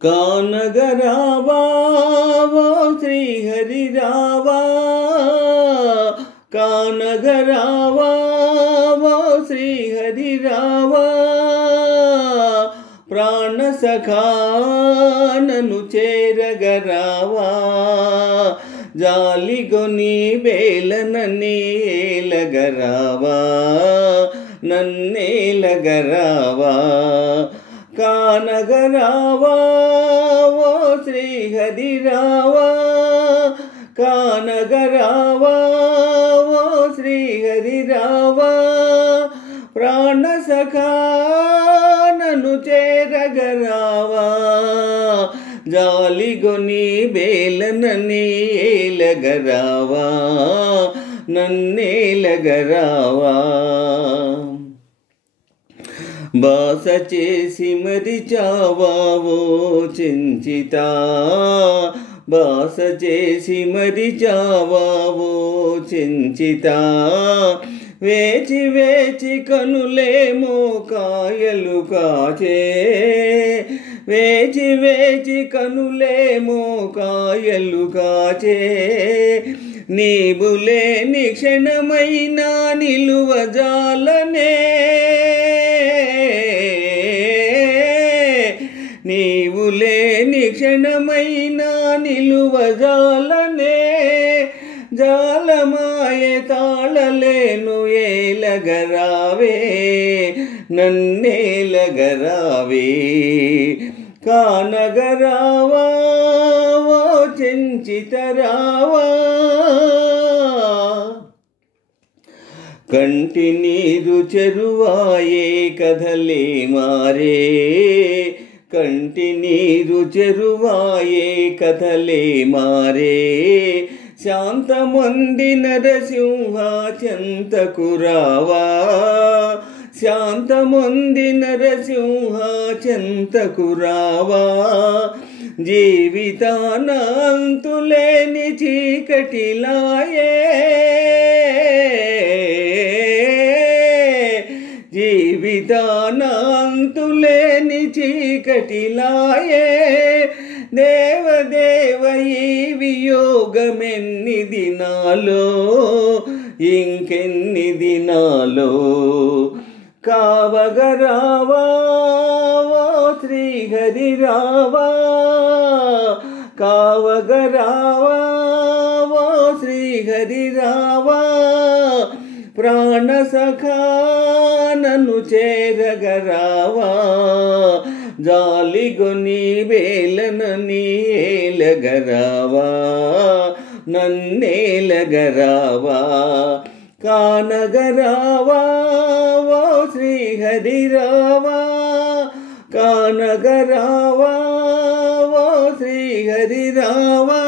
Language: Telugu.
కానగరావా ఓ శ్రీహరి రావా, కానగరావా ఓ శ్రీహరి రావా, ప్రాణ సఖా నన్ను చేరగరావా, జాలిగొని బేలనన్నేలగరావా, నన్నేలగరావా, కానగరావా ఓ శ్రీహరి రావా, కానగరావా ఓ శ్రీహరి రావా, ప్రాణ సఖా నన్ను చేరగరావా, జాలిగొని బేలనన్నేలగరావా, నన్నేలగరావా, బాస చేసి మరిచావా ఓ చెంచితా, బాస చేసి మరిచావా ఓ చెంచితా, వేచి వేచి కనులేమో కాయలు కాచే, వేచి వేచి కనులేమో కాయలు కాచే, నీవు లేని క్షణమైనా నిలువజాలనే, నీవు లేని క్షణమైనా నిలువజాలనే, జాలమాయే తాళలేను ఏలగరావే, నన్నేలగరావే, కానగరావా ఓ చెంచితరావా, కంటి నీరు చెరువాయే కథలే మారే, కంటి నీరు చెరువాయే కథలే మారే, శాంతమొంది నరసింహ చెంతకు రావా, శాంతమొంది నరసింహ చెంతకు రావా, జీవితాన అంతులేని చీకటిలాయే, జీవితాన అంతులేని చీకటిలాయే, దేవదేవ ఈ వియోగమెన్ని దినాలో, ఇంకెన్ని దినాలో, కావగరావా ఓ శ్రీహరి రావా, కావగరావా ఓ శ్రీహరి రావా, ప్రాణ సఖా నన్ను చేరగరావా, జాలిగొని బేలనన్నేలగరావా, నన్నేలగరావా, కానగరావా ఓ శ్రీహరి రావా, కానగరావా ఓ శ్రీహరి రావా.